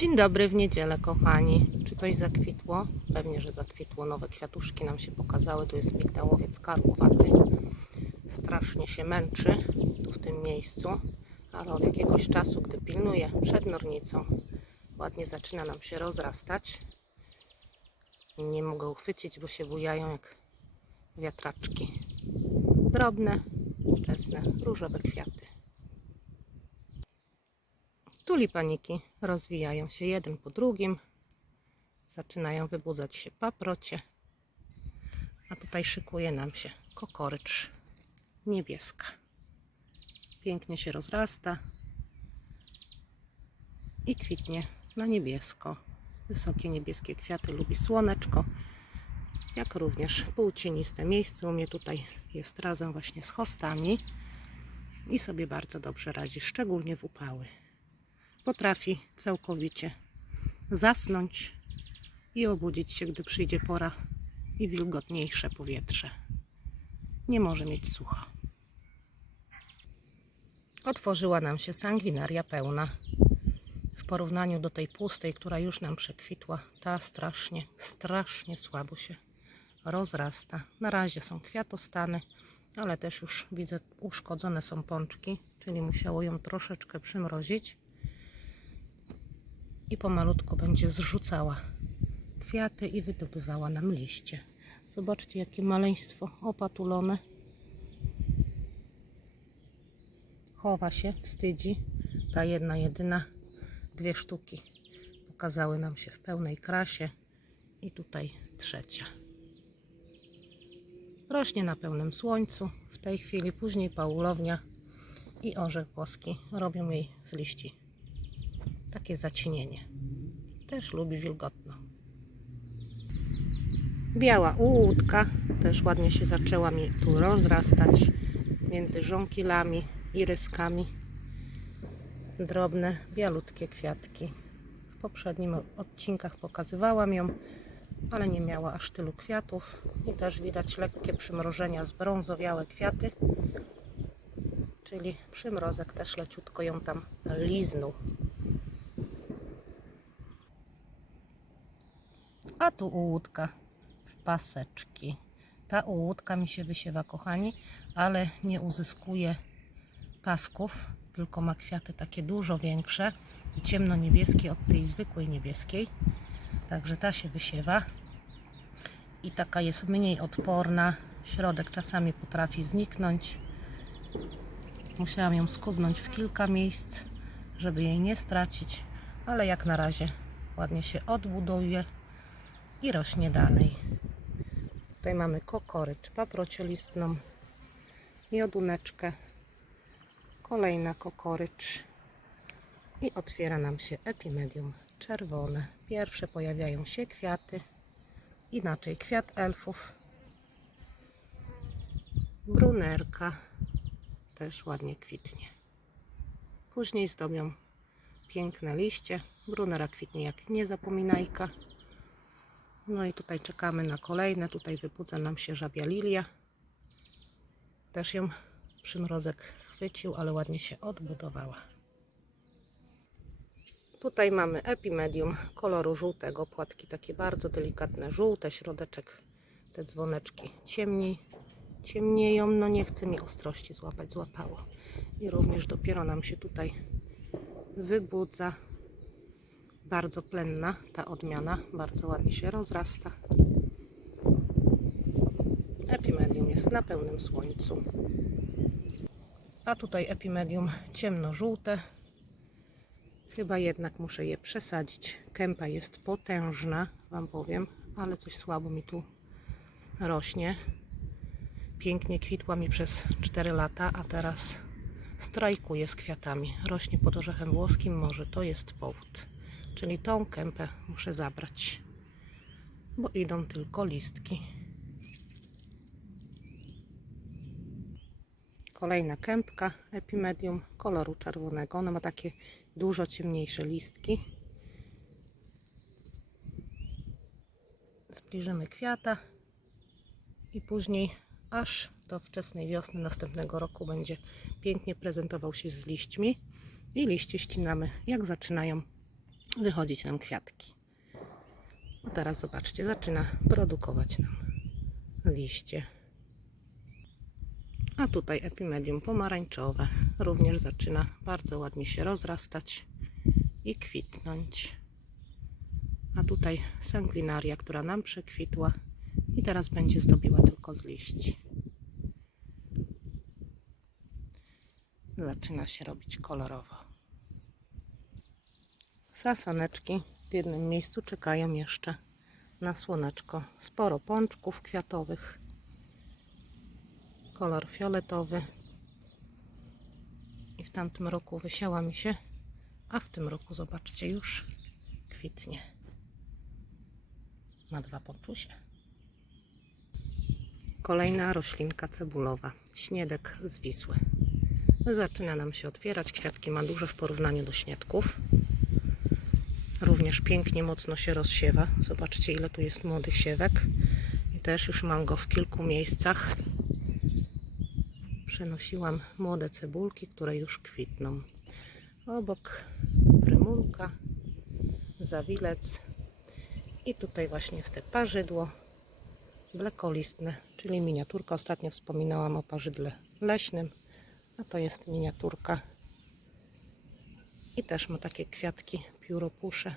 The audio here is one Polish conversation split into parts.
Dzień dobry w niedzielę, kochani. Czy coś zakwitło? Pewnie, że zakwitło. Nowe kwiatuszki nam się pokazały. Tu jest migdałowiec karłowaty. Strasznie się męczy tu w tym miejscu, ale od jakiegoś czasu, gdy pilnuję przed nornicą, ładnie zaczyna nam się rozrastać. Nie mogę uchwycić, bo się bujają jak wiatraczki. Drobne, wczesne, różowe kwiaty. Tulipaniki rozwijają się jeden po drugim. Zaczynają wybudzać się paprocie. A tutaj szykuje nam się kokorycz niebieska. Pięknie się rozrasta i kwitnie na niebiesko. Wysokie niebieskie kwiaty lubi słoneczko, jak również półcieniste miejsce. U mnie tutaj jest razem właśnie z hostami i sobie bardzo dobrze radzi, szczególnie w upały potrafi całkowicie zasnąć i obudzić się, gdy przyjdzie pora i wilgotniejsze powietrze. Nie może mieć sucho. Otworzyła nam się sangwinaria pełna. W porównaniu do tej pustej, która już nam przekwitła, ta strasznie, strasznie słabo się rozrasta. Na razie są kwiatostany, ale też już widzę uszkodzone są pączki, czyli musiało ją troszeczkę przymrozić i pomalutko będzie zrzucała kwiaty i wydobywała nam liście. Zobaczcie, jakie maleństwo opatulone. Chowa się, wstydzi. Ta jedna, jedyna, dwie sztuki pokazały nam się w pełnej krasie i tutaj trzecia. Rośnie na pełnym słońcu. W tej chwili później paulownia i orzech włoski robią jej z liści takie zacienienie. Też lubi wilgotno. Biała łódka też ładnie się zaczęła mi tu rozrastać między żonkilami i ryskami. Drobne, bialutkie kwiatki. W poprzednim odcinkach pokazywałam ją, ale nie miała aż tylu kwiatów. I też widać lekkie przymrożenia, zbrązowiałe kwiaty. Czyli przymrozek też leciutko ją tam liznął. A tu ułódka w paseczki. Ta ułódka mi się wysiewa, kochani, ale nie uzyskuje pasków, tylko ma kwiaty takie dużo większe i ciemno-niebieskie od tej zwykłej niebieskiej. Także ta się wysiewa i taka jest mniej odporna. Środek czasami potrafi zniknąć. Musiałam ją skubnąć w kilka miejsc, żeby jej nie stracić, ale jak na razie ładnie się odbuduje i rośnie dalej. Tutaj mamy kokorycz paprociolistną, mioduneczkę, kolejna kokorycz i otwiera nam się epimedium czerwone. Pierwsze pojawiają się kwiaty, inaczej kwiat elfów, brunerka też ładnie kwitnie. Później zdobią piękne liście. Brunera kwitnie jak niezapominajka. No i tutaj czekamy na kolejne. Tutaj wybudza nam się żabia lilia. Też ją przymrozek chwycił, ale ładnie się odbudowała. Tutaj mamy epimedium koloru żółtego. Płatki takie bardzo delikatne, żółte. Środeczek, te dzwoneczki ciemniej, ciemnieją. No nie chce mi ostrości złapać, złapało. I również dopiero nam się tutaj wybudza bardzo plenna ta odmiana, bardzo ładnie się rozrasta. Epimedium jest na pełnym słońcu. A tutaj epimedium ciemno-żółte. Chyba jednak muszę je przesadzić. Kępa jest potężna, Wam powiem, ale coś słabo mi tu rośnie. Pięknie kwitła mi przez 4 lata, a teraz strajkuje z kwiatami. Rośnie pod orzechem włoskim, może to jest powód. Czyli tą kępę muszę zabrać, bo idą tylko listki. Kolejna kępka epimedium koloru czerwonego. Ona ma takie dużo ciemniejsze listki. Zbliżymy kwiata i później aż do wczesnej wiosny następnego roku będzie pięknie prezentował się z liśćmi i liście ścinamy jak zaczynają wychodzić nam kwiatki. No teraz zobaczcie, zaczyna produkować nam liście. A tutaj epimedium pomarańczowe również zaczyna bardzo ładnie się rozrastać i kwitnąć. A tutaj sanguinaria, która nam przekwitła i teraz będzie zdobiła tylko z liści. Zaczyna się robić kolorowo. Sasoneczki w jednym miejscu czekają jeszcze na słoneczko. Sporo pączków kwiatowych. Kolor fioletowy. I w tamtym roku wysiała mi się, a w tym roku zobaczcie już kwitnie. Ma dwa pączusie. Kolejna roślinka cebulowa. Śniedek z Wisły. Zaczyna nam się otwierać. Kwiatki ma duże w porównaniu do śniadków. Również pięknie, mocno się rozsiewa. Zobaczcie, ile tu jest młodych siewek. I też już mam go w kilku miejscach. Przenosiłam młode cebulki, które już kwitną. Obok prymulka, zawilec i tutaj właśnie jest te parzydło blekolistne, czyli miniaturka. Ostatnio wspominałam o parzydle leśnym, a to jest miniaturka. I też ma takie kwiatki pióropusze,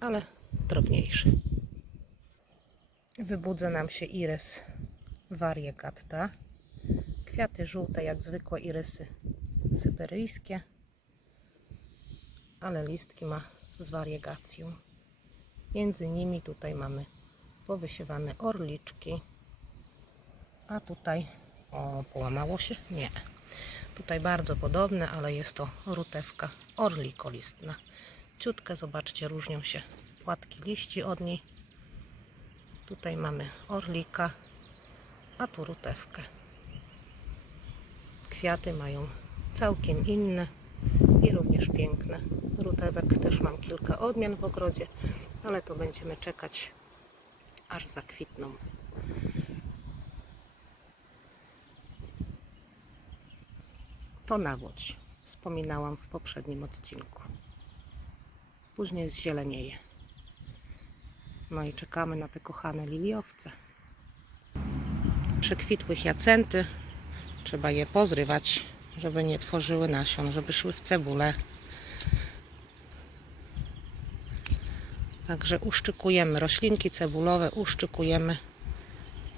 ale drobniejszy. Wybudza nam się irys variegatta. Kwiaty żółte jak zwykłe irysy syberyjskie, ale listki ma z wariegacją. Między nimi tutaj mamy powysiewane orliczki, a tutaj, o, połamało się? Nie. Tutaj bardzo podobne, ale jest to rutewka orlikolistna. Ciutkę, zobaczcie, różnią się płatki liści od niej. Tutaj mamy orlika, a tu rutewkę. Kwiaty mają całkiem inne i również piękne. Rutewek też mam kilka odmian w ogrodzie, ale to będziemy czekać aż zakwitną. To nawłoć. Wspominałam w poprzednim odcinku. Później zzielenieje. No i czekamy na te kochane liliowce. Przekwitły hiacenty. Trzeba je pozrywać, żeby nie tworzyły nasion, żeby szły w cebulę. Także uszczykujemy roślinki cebulowe, uszczykujemy.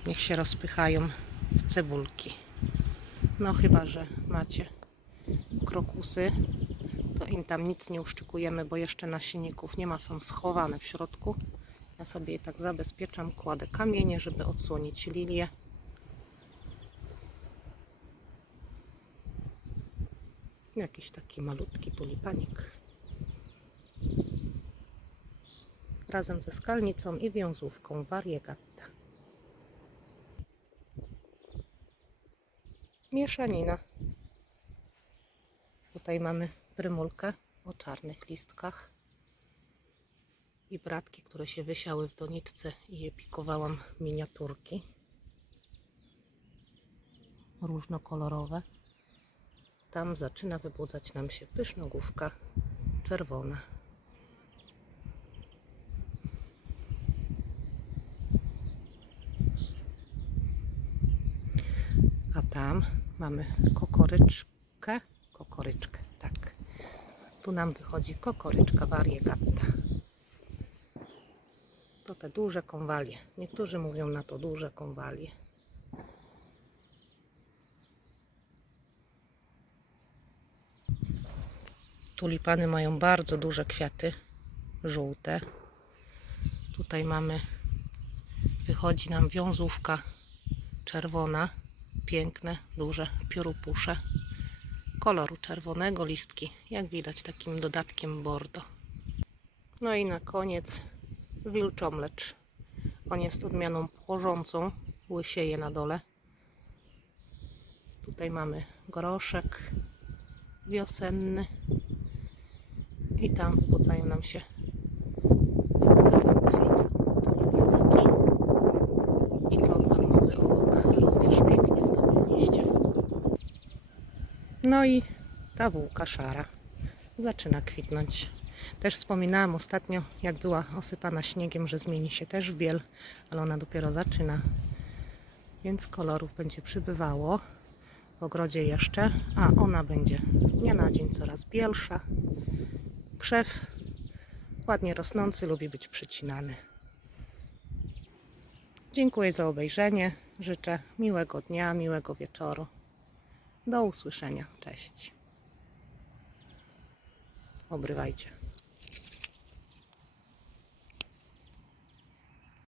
Niech się rozpychają w cebulki. No chyba, że macie krokusy, to im tam nic nie uszczykujemy, bo jeszcze nasienników nie ma, są schowane w środku. Ja sobie je tak zabezpieczam, kładę kamienie, żeby odsłonić lilię. Jakiś taki malutki tulipanik. Razem ze skalnicą i wiązówką variegatta. Mieszanina. Tutaj mamy prymulkę o czarnych listkach i bratki, które się wysiały w doniczce i je pikowałam miniaturki różnokolorowe. Tam zaczyna wybudzać nam się pysznogłówka czerwona. A tam mamy kokoryczkę. Kokoryczkę, tak. Tu nam wychodzi kokoryczka variegatta. To te duże konwalie. Niektórzy mówią na to duże konwalie. Tulipany mają bardzo duże kwiaty, żółte. Tutaj mamy, wychodzi nam wiązówka czerwona, piękne, duże piorupusze koloru czerwonego listki, jak widać takim dodatkiem bordo. No i na koniec wilczomlecz. On jest odmianą płożącą, łysieje na dole. Tutaj mamy groszek wiosenny i tam wybudzają nam się wybudzają kwitną tulipaniki i klon palmowy obok również pięknie zdobył liście. No i ta włóka szara. zaczyna kwitnąć. Też wspominałam ostatnio, jak była osypana śniegiem, że zmieni się też w biel, ale ona dopiero zaczyna. Więc kolorów będzie przybywało w ogrodzie jeszcze, a ona będzie z dnia na dzień coraz bielsza. Krzew ładnie rosnący lubi być przycinany. Dziękuję za obejrzenie. Życzę miłego dnia, miłego wieczoru. Do usłyszenia. Cześć. Obrywajcie.